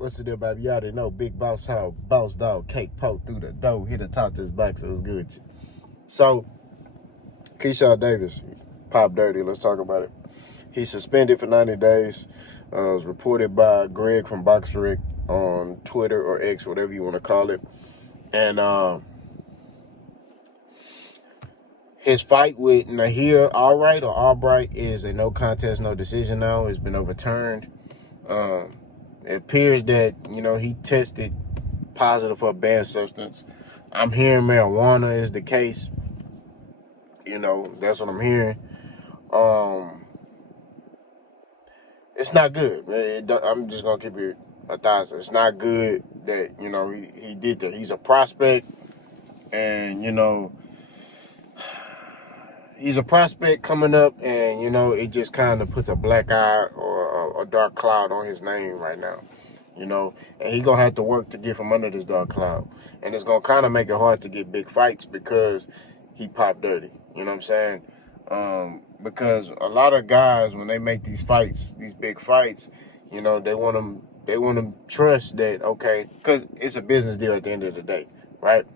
What's the deal, baby? You already know. Big boss how boss dog cake poked through the door. Hit the top to his back, so it was good. So, Keyshawn Davis, pop dirty. Let's talk about it. He's suspended for 90 days. It was reported by Greg from BoxRec on Twitter or X, whatever you want to call it. And his fight with Nahir Albright is a no contest, no decision now. It's been overturned. It appears that, he tested positive for a banned substance. I'm hearing marijuana is the case. That's what I'm hearing. It's not good. I'm just going to keep it 1,000. It's not good that, he did that. He's a prospect, and, he's a prospect coming up, and, it just kind of puts a black eye or a dark cloud on his name right now, and he going to have to work to get from under this dark cloud. And it's going to kind of make it hard to get big fights because he popped dirty. You know what I'm saying? Because a lot of guys, when they make these fights, these big fights, they want to trust that, okay, because it's a business deal at the end of the day, right?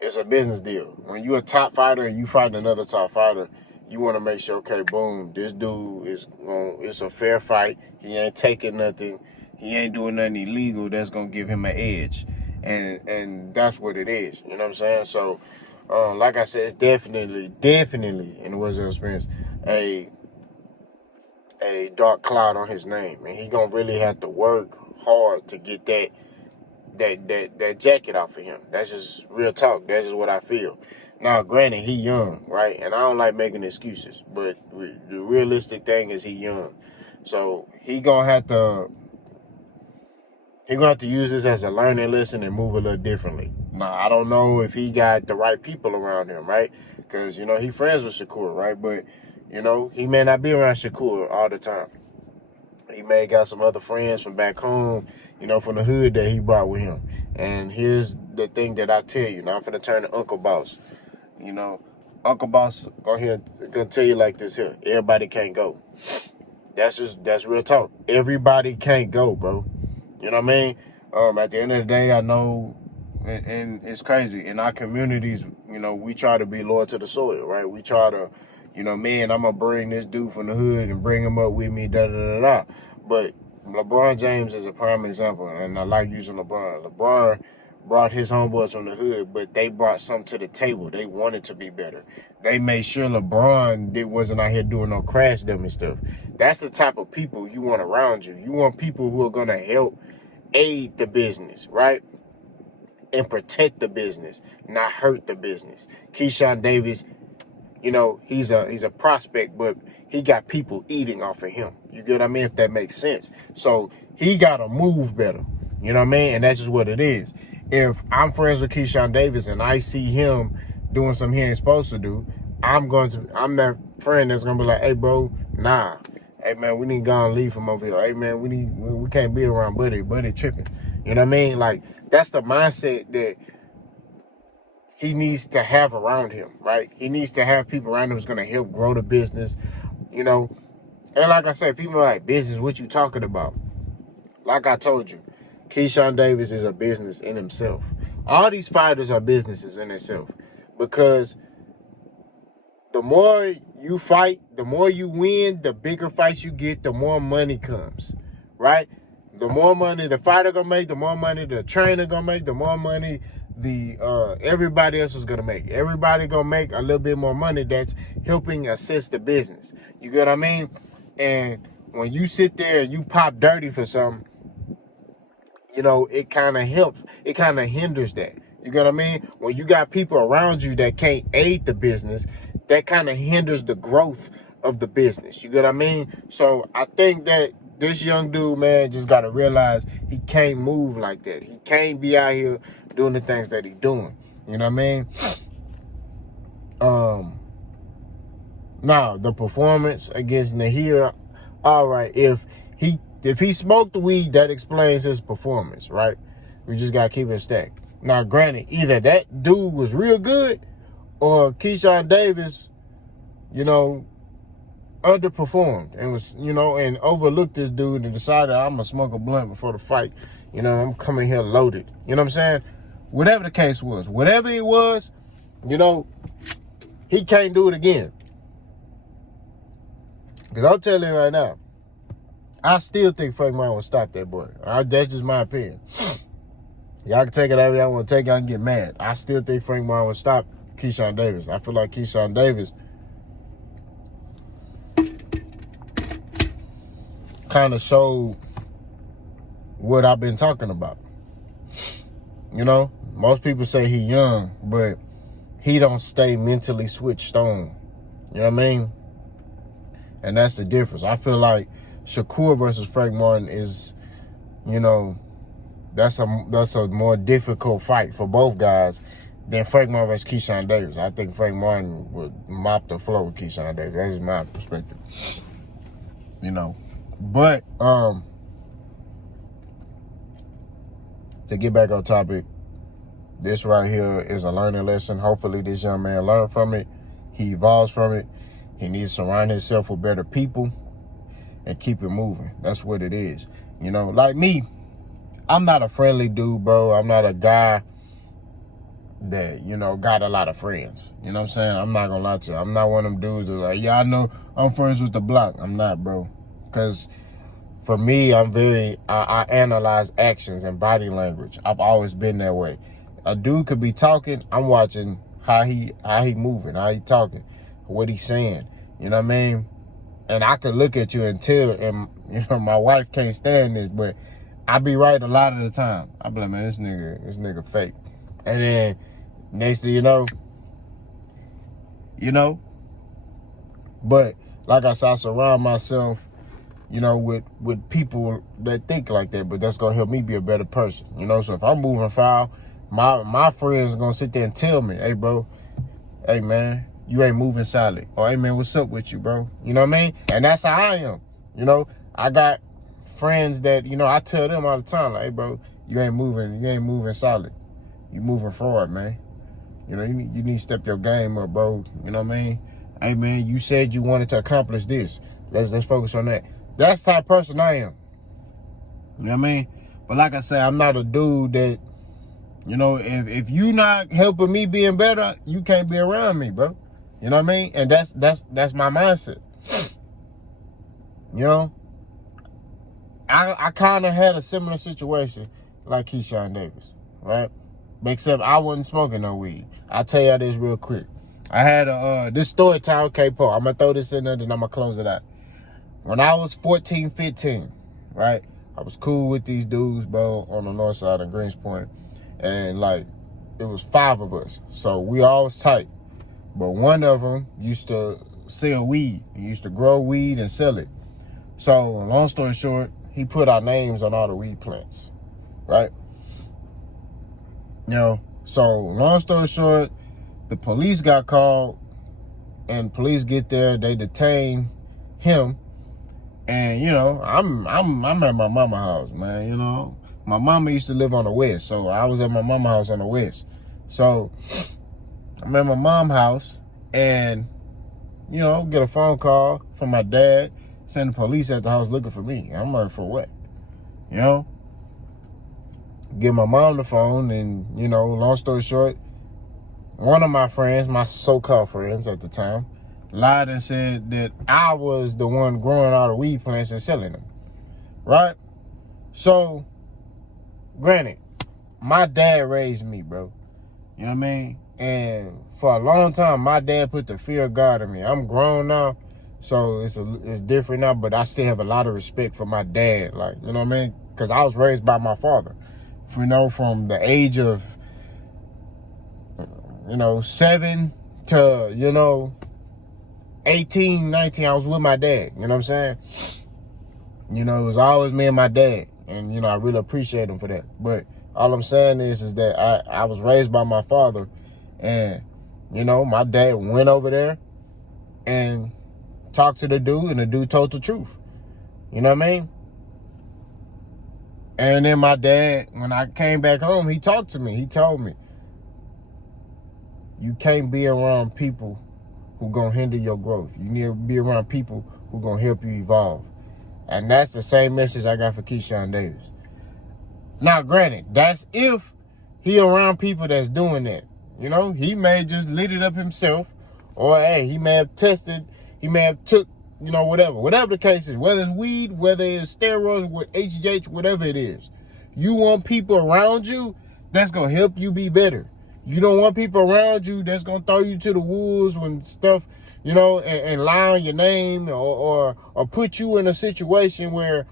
It's a business deal. When you're a top fighter and you fight another top fighter, you want to make sure, okay, boom, this dude it's a fair fight. He ain't taking nothing. He ain't doing nothing illegal that's going to give him an edge. And that's what it is. You know what I'm saying? So, like I said, it's definitely, in the words of experience, a dark cloud on his name. And he going to really have to work hard to get that jacket off of him. That's just real talk. That's just what I feel. Now, granted, he young, right? And I don't like making excuses, but the realistic thing is he young. So he gonna have to use this as a learning lesson and move a little differently. Now, I don't know if he got the right people around him, right? Because, he friends with Shakur, right? But, he may not be around Shakur all the time. He may have got some other friends from back home, from the hood that he brought with him. And here's the thing that I tell you. Now I'm finna turn to Uncle Boss. Uncle Boss gonna tell you like this here. Everybody can't go. That's real talk. Everybody can't go, bro. You know what I mean? At the end of the day, I know, and it's crazy. In our communities, we try to be loyal to the soil, right? We try to, man, I'm gonna bring this dude from the hood and bring him up with me, da-da-da-da. But LeBron James is a prime example, and I like using LeBron. LeBron brought his homeboys from the hood, but they brought something to the table. They wanted to be better. They made sure LeBron wasn't out here doing no crash dummy stuff. That's the type of people you want around you. You want people who are going to help aid the business, right? And protect the business, not hurt the business. Keyshawn Davis, he's a prospect, but he got people eating off of him. You get what I mean? If that makes sense. So he got to move better. You know what I mean? And that's just what it is. If I'm friends with Keyshawn Davis and I see him doing something he ain't supposed to do, I'm that friend that's gonna be like, hey bro, nah. Hey man, we need to go and leave from over here. Hey man, we can't be around buddy tripping. You know what I mean? Like, that's the mindset that he needs to have around him, right? He needs to have people around him who's gonna help grow the business, And like I said, people are like, business, what you talking about? Like I told you, Keyshawn Davis is a business in himself. All these fighters are businesses in themselves, because the more you fight, the more you win, the bigger fights you get, the more money comes, right? The more money the fighter gonna make, the more money the trainer gonna make, the more money everybody else is gonna make. Everybody gonna make a little bit more money that's helping assist the business. You get what I mean? And when you sit there and you pop dirty for something, it kind of helps. It kind of hinders that. You get what I mean? When you got people around you that can't aid the business, that kind of hinders the growth of the business. You get what I mean? So I think that this young dude, man, just got to realize he can't move like that. He can't be out here doing the things that he's doing. You know what I mean? Now, the performance against Nahir, all right, if he smoked the weed, that explains his performance, right? We just got to keep it stacked. Now, granted, either that dude was real good or Keyshawn Davis, underperformed and was, and overlooked this dude and decided I'm going to smoke a blunt before the fight. I'm coming here loaded. You know what I'm saying? Whatever the case was, whatever it was, he can't do it again. Because I'm telling you right now, I still think Frank Martin will stop that boy. That's just my opinion. Y'all can take it however y'all want to take it. I can get mad. I still think Frank Martin will stop Keyshawn Davis. I feel like Keyshawn Davis kind of showed what I've been talking about. Most people say he young, but he don't stay mentally switched on. You know what I mean? And that's the difference. I feel like Shakur versus Frank Martin is, that's a more difficult fight for both guys than Frank Martin versus Keyshawn Davis. I think Frank Martin would mop the floor with Keyshawn Davis. That's my perspective. But to get back on topic, this right here is a learning lesson. Hopefully this young man learned from it. He evolves from it. He needs to surround himself with better people and keep it moving. That's what it is. Like me, I'm not a friendly dude, bro. I'm not a guy that, got a lot of friends. You know what I'm saying? I'm not going to lie to you. I'm not one of them dudes that like, yeah, I know I'm friends with the block. I'm not, bro. Because for me, I analyze actions and body language. I've always been that way. A dude could be talking. I'm watching how he moving, how he talking, what he's saying. You know what I mean? And I could look at you and tell, and my wife can't stand this, but I be right a lot of the time. I be like, man, this nigga fake. And then next thing you know. But like I said, I surround myself, with people that think like that, but that's gonna help me be a better person. So if I'm moving foul, my friends gonna sit there and tell me, hey bro, hey man, you ain't moving solid. Or hey man, what's up with you, bro? You know what I mean? And that's how I am. I got friends that, I tell them all the time, like, hey bro, you ain't moving solid. You moving forward, man. You need to step your game up, bro. You know what I mean? Hey man, you said you wanted to accomplish this. Let's focus on that. That's the type of person I am. You know what I mean? But like I said, I'm not a dude that, if you not helping me being better, you can't be around me, bro. You know what I mean? And that's my mindset. I kind of had a similar situation like Keyshawn Davis, right? Except I wasn't smoking no weed. I'll tell y'all this real quick. I had this story time, K-Paul. I'm going to throw this in there, then I'm going to close it out. When I was 14, 15, right, I was cool with these dudes, bro, on the north side of Greenspoint. And, it was 5 of us. So we all was tight. But one of them used to sell weed. He used to grow weed and sell it. So, long story short, he put our names on all the weed plants, right? So, long story short, the police got called, and police get there, they detain him. And, I'm at my mama's house, man, My mama used to live on the west, so I was at my mama's house on the west. So I'm at my mom's house and, get a phone call from my dad saying the police at the house looking for me. I'm like, for what? Give my mom the phone and, long story short, one of my friends, my so-called friends at the time, lied and said that I was the one growing all the weed plants and selling them, right? So, granted, my dad raised me, bro. You know what I mean? And for a long time, my dad put the fear of God in me. I'm grown now, so it's different now, but I still have a lot of respect for my dad, you know what I mean? Because I was raised by my father, from the age of, 7 to, 18, 19, I was with my dad. You know what I'm saying? It was always me and my dad. And, I really appreciate him for that. But all I'm saying is that I was raised by my father. And, my dad went over there and talked to the dude. And the dude told the truth. You know what I mean? And then my dad, when I came back home, he talked to me. He told me, you can't be around people who gonna hinder your growth. You need to be around people who gonna help you evolve. And that's the same message I got for Keyshawn Davis. Now, granted, that's if he around people that's doing that. You know, he may just lit it up himself, or hey, he may have tested, he may have took, you know, whatever the case is, whether it's weed, whether it's steroids, with HGH, whatever it is. You want people around you that's gonna help you be better. You don't want people around you that's gonna throw you to the wolves when stuff, you know, and lie on your name, or put you in a situation where,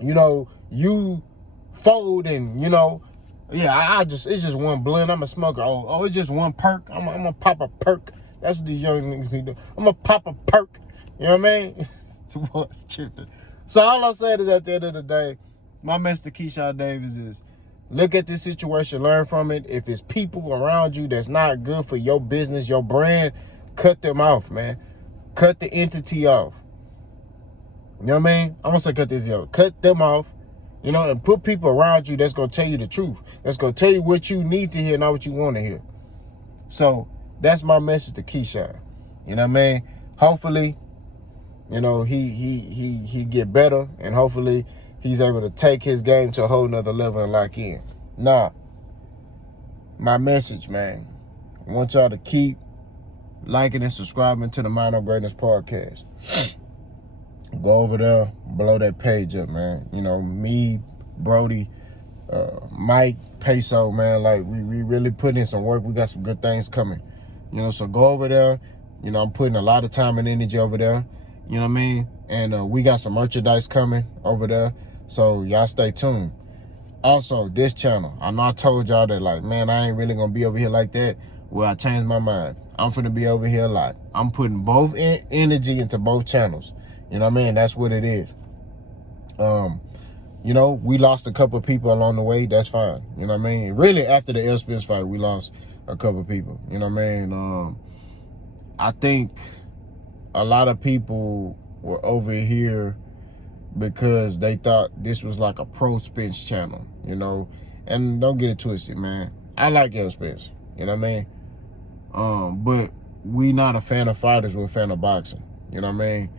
you know, you fold and, you know, yeah, it's just one blend. I'm a smoker. Oh, it's just one perk. I'm gonna pop a perk. That's what these young niggas be doing. I'm gonna pop a perk. You know what I mean? It's tripping. So all I'm saying is, at the end of the day, my message to Keyshawn Davis is, look at this situation, learn from it. If it's people around you that's not good for your business, your brand, cut them off, man. Cut the entity off. You know what I mean? I'm gonna say cut this off. Cut them off. You know, and put people around you that's going to tell you the truth. That's going to tell you what you need to hear, not what you want to hear. So that's my message to Keyshawn. You know what I mean? Hopefully, you know, he get better, and hopefully he's able to take his game to a whole nother level and lock in. Now, my message, man, I want y'all to keep liking and subscribing to the Mind of Greatness podcast. Go over there, blow that page up, man. You know, me, Brody, Mike, Peso, man, like, we really putting in some work. We got some good things coming. You know, so go over there. You know, I'm putting a lot of time and energy over there. You know what I mean? And we got some merchandise coming over there. So y'all stay tuned. Also, this channel, I know I told y'all that, like, man, I ain't really going to be over here like that. Well, I changed my mind. I'm finna be over here a lot. I'm putting both energy into both channels. You know what I mean? That's what it is. You know, we lost a couple of people along the way. That's fine. You know what I mean? Really, after the L Spence fight, we lost a couple of people. You know what I mean? I think a lot of people were over here because they thought this was like a pro Spence channel, you know? And don't get it twisted, man. I like L Spence. You know what I mean? But we not a fan of fighters. We're a fan of boxing. You know what I mean?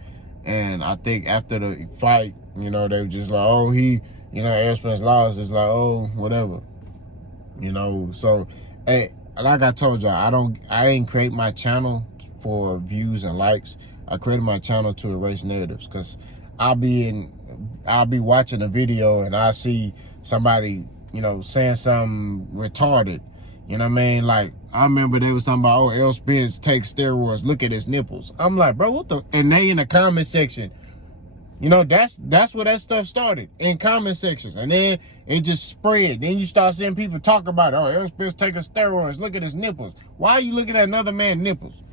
And I think after the fight, you know, they were just like, oh, you know, Errol Spence lost. It's like, oh, whatever. You know, so, hey, like I told y'all, I ain't create my channel for views and likes. I created my channel to erase narratives, because I'll be watching a video and I see somebody, you know, saying something retarded. You know what I mean? Like, I remember they was talking about, oh, Errol Spence takes steroids. Look at his nipples. I'm like, bro, what the? And they in the comment section. You know, that's where that stuff started, in comment sections. And then it just spread. Then you start seeing people talk about it. Oh, Errol Spence taking steroids. Look at his nipples. Why are you looking at another man's nipples?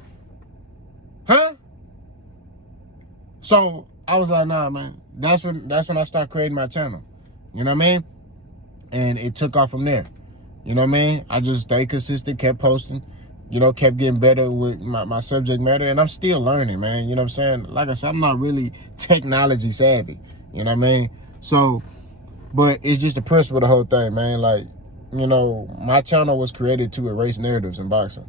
Huh? So I was like, nah, man. That's when I started creating my channel. You know what I mean? And it took off from there. You know what I mean? I just stayed consistent, kept posting, you know, kept getting better with my subject matter. And I'm still learning, man. You know what I'm saying? Like I said, I'm not really technology savvy. You know what I mean? So, but it's just the principle of the whole thing, man. Like, you know, my channel was created to erase narratives in boxing.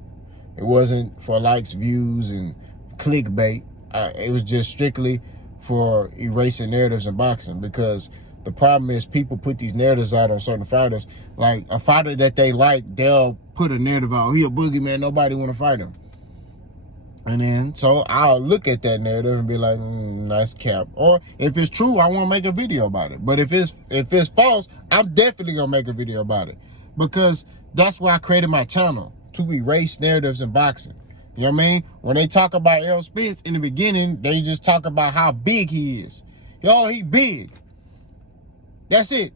It wasn't for likes, views, and clickbait. It was just strictly for erasing narratives in boxing, because the problem is people put these narratives out on certain fighters. Like, a fighter that they like, they'll put a narrative out. Oh, he a boogeyman, nobody want to fight him. And then, so I'll look at that narrative and be like, nice cap. Or if it's true, I want to make a video about it. But if it's false, I'm definitely going to make a video about it. Because that's why I created my channel, to erase narratives in boxing. You know what I mean? When they talk about Errol Spence in the beginning, they just talk about how big he is. Yo, he big. That's it.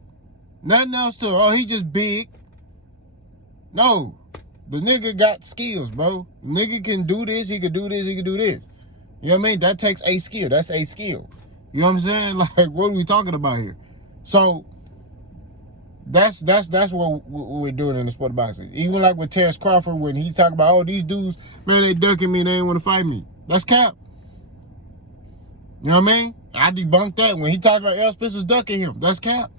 Nothing else to it. Oh, he just big. No. The nigga got skills, bro. The nigga can do this, he can do this, he can do this. You know what I mean? That takes a skill. That's a skill. You know what I'm saying? Like, what are we talking about here? So, that's what we're doing in the sport of boxing. Even like with Terrence Crawford, when he talk about, oh, these dudes, man, they ducking me, they ain't want to fight me. That's cap. You know what I mean? I debunked that when he talked about Errol Spence was ducking him. That's cap.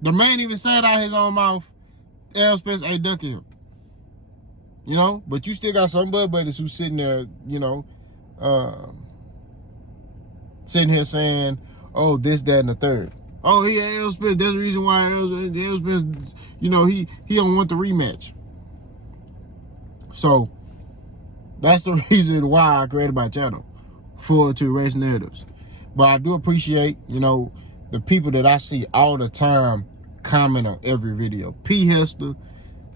The man even said out his own mouth, Errol Spence ain't ducking him. You know? But you still got some buddies who's sitting there, you know, sitting here saying, oh, this, that, and the third. Oh, he Errol Spence. There's a reason why Errol Spence, you know, he don't want the rematch. So that's the reason why I created my channel, to erase narratives. But I do appreciate, you know, the people that I see all the time comment on every video. P. Hester,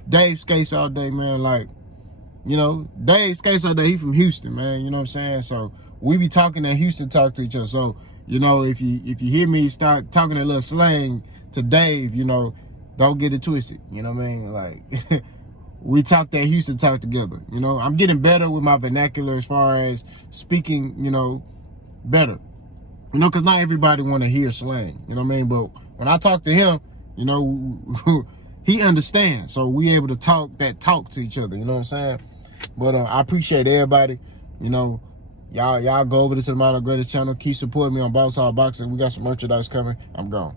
Dave Skates all day, man. Like, you know, Dave Skates all day. He from Houston, man. You know what I'm saying? So we be talking that Houston talk to each other. So, you know, if you hear me start talking a little slang to Dave, you know, don't get it twisted. You know what I mean? Like, we talk that Houston talk together. You know, I'm getting better with my vernacular as far as speaking, you know, better. You know, because not everybody want to hear slang. You know what I mean? But when I talk to him, you know, he understands. So we able to talk to each other. You know what I'm saying? But I appreciate everybody. You know, y'all go over to the Modern Greatest channel. Keep supporting me on Boss Hall Boxing. We got some merchandise coming. I'm gone.